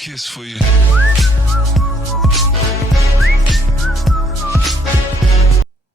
kiss for you.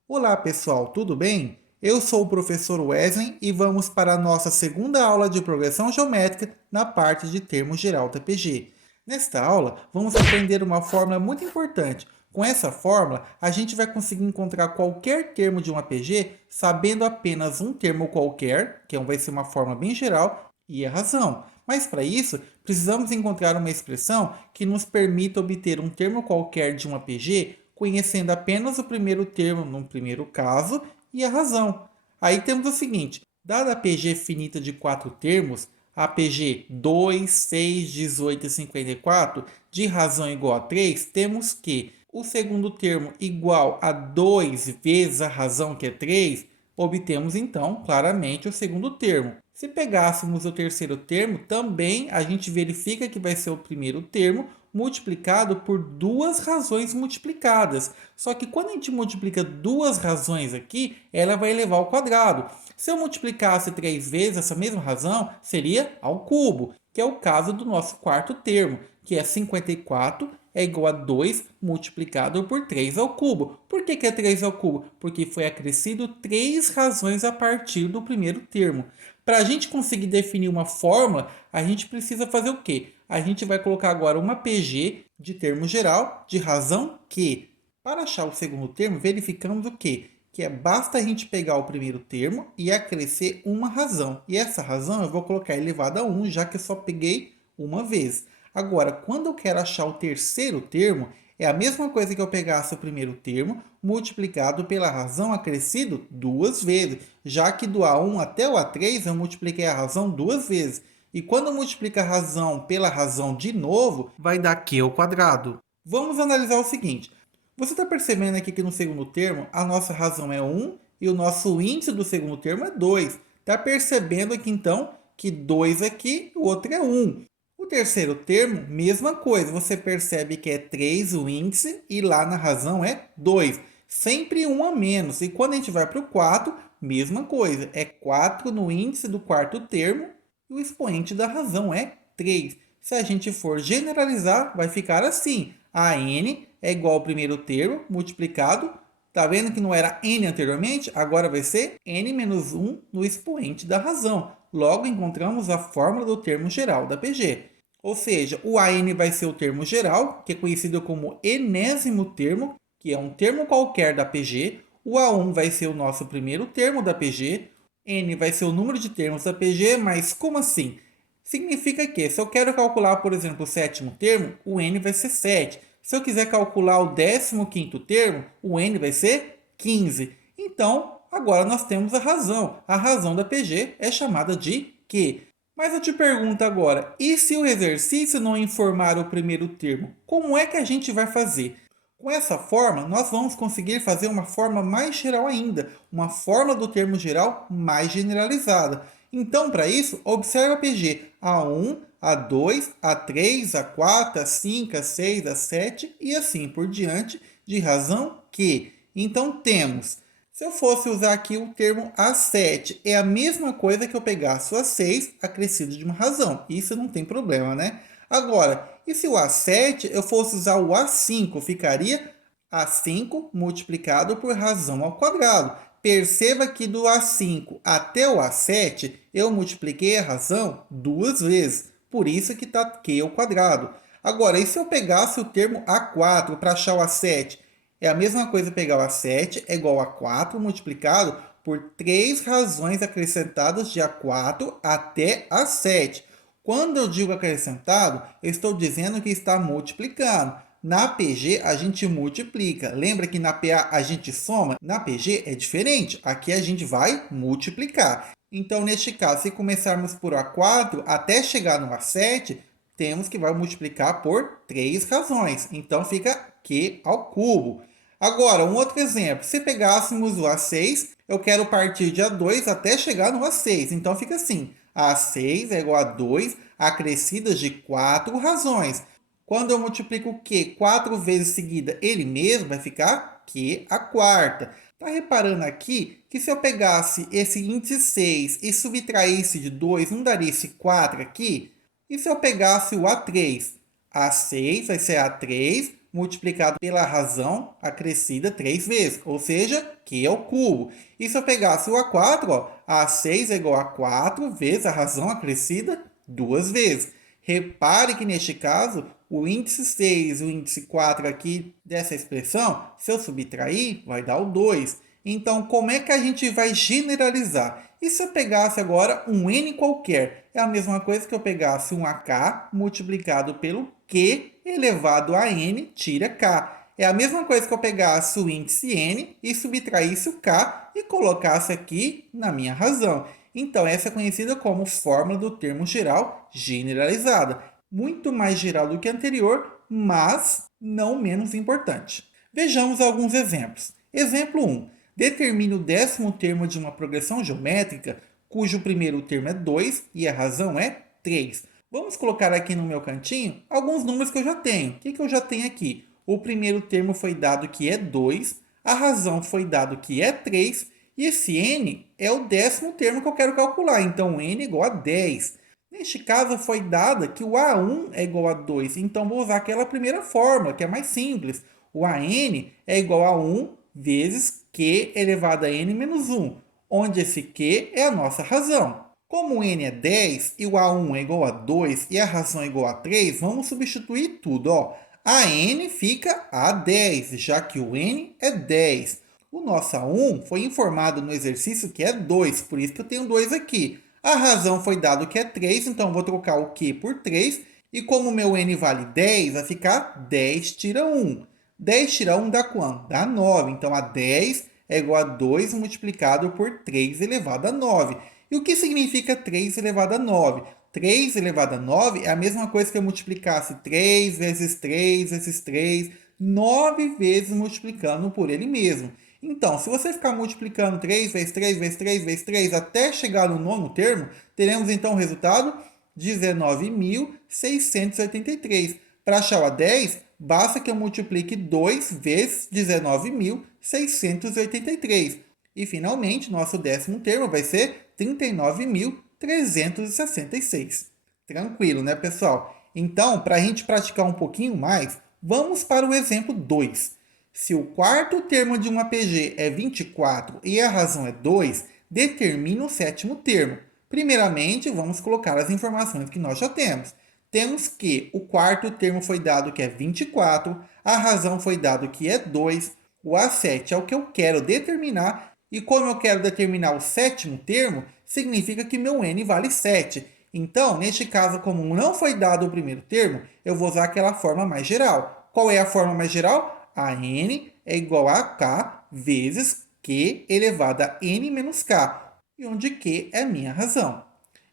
Olá pessoal, tudo bem? Eu sou o professor Wesley e vamos para a nossa segunda aula de progressão geométrica na parte de termo geral da PG. Nesta aula, vamos aprender uma fórmula muito importante. Com essa fórmula, a gente vai conseguir encontrar qualquer termo de uma PG sabendo apenas um termo qualquer, que vai ser uma fórmula bem geral, e a razão. Mas para isso, precisamos encontrar uma expressão que nos permita obter um termo qualquer de uma PG conhecendo apenas o primeiro termo no primeiro caso e a razão. Aí temos o seguinte, dada a PG finita de 4 termos, a PG 2, 6, 18 e 54, de razão igual a 3, temos que o segundo termo igual a 2 vezes a razão, que é 3, obtemos então claramente o segundo termo. Se pegássemos o terceiro termo, também a gente verifica que vai ser o primeiro termo multiplicado por duas razões multiplicadas. Só que quando a gente multiplica duas razões aqui, ela vai elevar ao quadrado. Se eu multiplicasse 3 vezes essa mesma razão, seria ao cubo, que é o caso do nosso quarto termo, que é 54 é igual a 2 multiplicado por 3 ao cubo. Por que é 3 ao cubo? Porque foi acrescido 3 razões a partir do primeiro termo. Para a gente conseguir definir uma fórmula, a gente precisa fazer o quê? A gente vai colocar agora uma PG de termo geral de razão que. Para achar o segundo termo, verificamos o quê? Que basta a gente pegar o primeiro termo e acrescer uma razão. E essa razão eu vou colocar elevada a 1, já que eu só peguei uma vez. Agora, quando eu quero achar o terceiro termo, é a mesma coisa que eu pegasse o primeiro termo multiplicado pela razão acrescido duas vezes, já que do A1 até o A3 eu multipliquei a razão duas vezes. E quando eu multiplico a razão pela razão de novo, vai dar Q ao quadrado. Vamos analisar o seguinte. Você está percebendo aqui que no segundo termo a nossa razão é 1 e o nosso índice do segundo termo é 2. Está percebendo aqui então que 2 aqui, o outro é 1. O terceiro termo, mesma coisa, você percebe que é 3 o índice e lá na razão é 2. Sempre 1 a menos. E quando a gente vai para o 4, mesma coisa, é 4 no índice do quarto termo e o expoente da razão é 3. Se a gente for generalizar, vai ficar assim. A n é igual ao primeiro termo multiplicado. Tá vendo que não era n anteriormente? Agora vai ser n menos 1 no expoente da razão. Logo, encontramos a fórmula do termo geral da PG. Ou seja, o AN vai ser o termo geral, que é conhecido como enésimo termo, que é um termo qualquer da PG. O A1 vai ser o nosso primeiro termo da PG. N vai ser o número de termos da PG, mas como assim? Significa que se eu quero calcular, por exemplo, o sétimo termo, o N vai ser 7. Se eu quiser calcular o 15º termo, o N vai ser 15. Então, agora nós temos a razão. A razão da PG é chamada de Q. Mas eu te pergunto agora, e se o exercício não informar o primeiro termo? Como é que a gente vai fazer? Com essa forma, nós vamos conseguir fazer uma forma mais geral ainda, uma forma do termo geral mais generalizada. Então, para isso, observe a PG A1, A2, A3, A4, A5, A6, A7 e assim por diante, de razão que. Então, temos, se eu fosse usar aqui o termo A7, é a mesma coisa que eu pegasse o A6 acrescido de uma razão. Isso não tem problema, né? Agora, e se o A7 eu fosse usar o A5, ficaria A5 multiplicado por razão ao quadrado. Perceba que do A5 até o A7 eu multipliquei a razão duas vezes. Por isso que está Q ao quadrado. Agora, e se eu pegasse o termo A4 para achar o A7? É a mesma coisa pegar o A7 é igual a 4 multiplicado por 3 razões acrescentadas de A4 até A7. Quando eu digo acrescentado, eu estou dizendo que está multiplicando. Na PG a gente multiplica. Lembra que na PA a gente soma? Na PG é diferente. Aqui a gente vai multiplicar. Então, neste caso, se começarmos por A4 até chegar no A7, temos que vai multiplicar por 3 razões. Então, fica Q ao cubo. Agora, um outro exemplo. Se pegássemos o A6, eu quero partir de A2 até chegar no A6. Então, fica assim. A6 é igual a 2 acrescidas de 4 razões. Quando eu multiplico o Q 4 vezes seguida ele mesmo, vai ficar Q a quarta. Tá reparando aqui que se eu pegasse esse índice 6 e subtraísse de 2, não daria esse 4 aqui? E se eu pegasse o A3? A6 vai ser A3 multiplicado pela razão acrescida 3 vezes, ou seja, Q ao cubo. E se eu pegasse o A4, ó, A6 é igual a 4 vezes a razão acrescida 2 vezes. Repare que neste caso, o índice 6 e o índice 4 aqui dessa expressão, se eu subtrair, vai dar o 2. Então, como é que a gente vai generalizar? E se eu pegasse agora um n qualquer? É a mesma coisa que eu pegasse um AK multiplicado pelo Q elevado a n tira K. É a mesma coisa que eu pegasse o índice n e subtraísse o K e colocasse aqui na minha razão. Então, essa é conhecida como fórmula do termo geral generalizada. Muito mais geral do que a anterior, mas não menos importante. Vejamos alguns exemplos. Exemplo 1. Determine o 10º termo de uma progressão geométrica, cujo primeiro termo é 2 e a razão é 3. Vamos colocar aqui no meu cantinho alguns números que eu já tenho. O que eu já tenho aqui? O primeiro termo foi dado que é 2, a razão foi dado que é 3, e esse n é o 10º termo que eu quero calcular, então n é igual a 10. Neste caso, foi dada que o A1 é igual a 2, então vou usar aquela primeira fórmula, que é mais simples. O AN é igual a 1 vezes Q elevado a n menos 1, onde esse Q é a nossa razão. Como o n é 10 e o A1 é igual a 2 e a razão é igual a 3, vamos substituir tudo. Ó. A n fica a 10, já que o n é 10. O nosso A1 foi informado no exercício que é 2, por isso que eu tenho 2 aqui. A razão foi dado que é 3, então vou trocar o Q por 3. E como o meu n vale 10, vai ficar 10 tira 1. 10 tira 1 dá quanto? Dá 9. Então, a 10 é igual a 2 multiplicado por 3 elevado a 9. E o que significa 3 elevado a 9? 3 elevado a 9 é a mesma coisa que eu multiplicasse 3 vezes 3 vezes 3, 9 vezes multiplicando por ele mesmo. Então, se você ficar multiplicando 3 vezes 3 vezes 3 vezes 3 até chegar no nono termo, teremos então o resultado 19.683. Para achar o A10, basta que eu multiplique 2 vezes 19.683. E, finalmente, nosso 10º termo vai ser 39.366. Tranquilo, né, pessoal? Então, para a gente praticar um pouquinho mais, vamos para o exemplo 2. Se o quarto termo de uma PG é 24 e a razão é 2, determine o 7º termo. Primeiramente, vamos colocar as informações que nós já temos. Temos que o quarto termo foi dado que é 24, a razão foi dado que é 2, o A7 é o que eu quero determinar, e como eu quero determinar o 7º termo, significa que meu n vale 7. Então, neste caso, como não foi dado o primeiro termo, eu vou usar aquela forma mais geral. Qual é a forma mais geral? A n é igual a k vezes q elevado a n menos k, e onde q é a minha razão.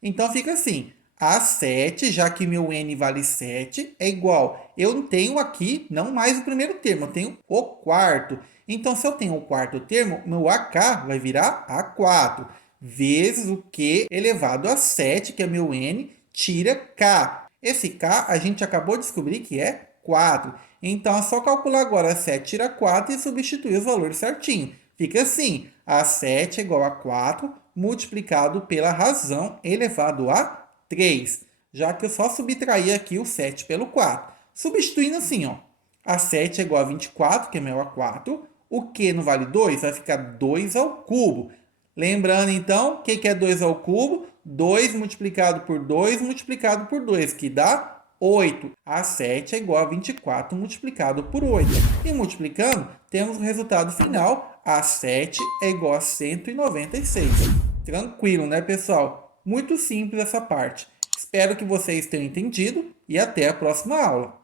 Então, fica assim. A7, já que meu n vale 7, é igual. Eu tenho aqui não mais o primeiro termo, eu tenho o quarto. Então, se eu tenho o quarto termo, meu AK vai virar A4, vezes o Q elevado a 7, que é meu n, tira K. Esse K a gente acabou de descobrir que é 4. Então, é só calcular agora 7 tira 4 e substituir os valores certinho. Fica assim, A7 é igual a 4 multiplicado pela razão elevado a 3, já que eu só subtraí aqui o 7 pelo 4. Substituindo assim, ó, A7 é igual a 24, que é meu A4. O Q no vale 2 vai ficar 2 ao cubo. Lembrando, então, o que é 2 ao cubo? 2 multiplicado por 2 multiplicado por 2, que dá 8. A7 é igual a 24 multiplicado por 8. E multiplicando, temos o resultado final. A7 é igual a 196. Tranquilo, né, pessoal? Muito simples essa parte. Espero que vocês tenham entendido e até a próxima aula.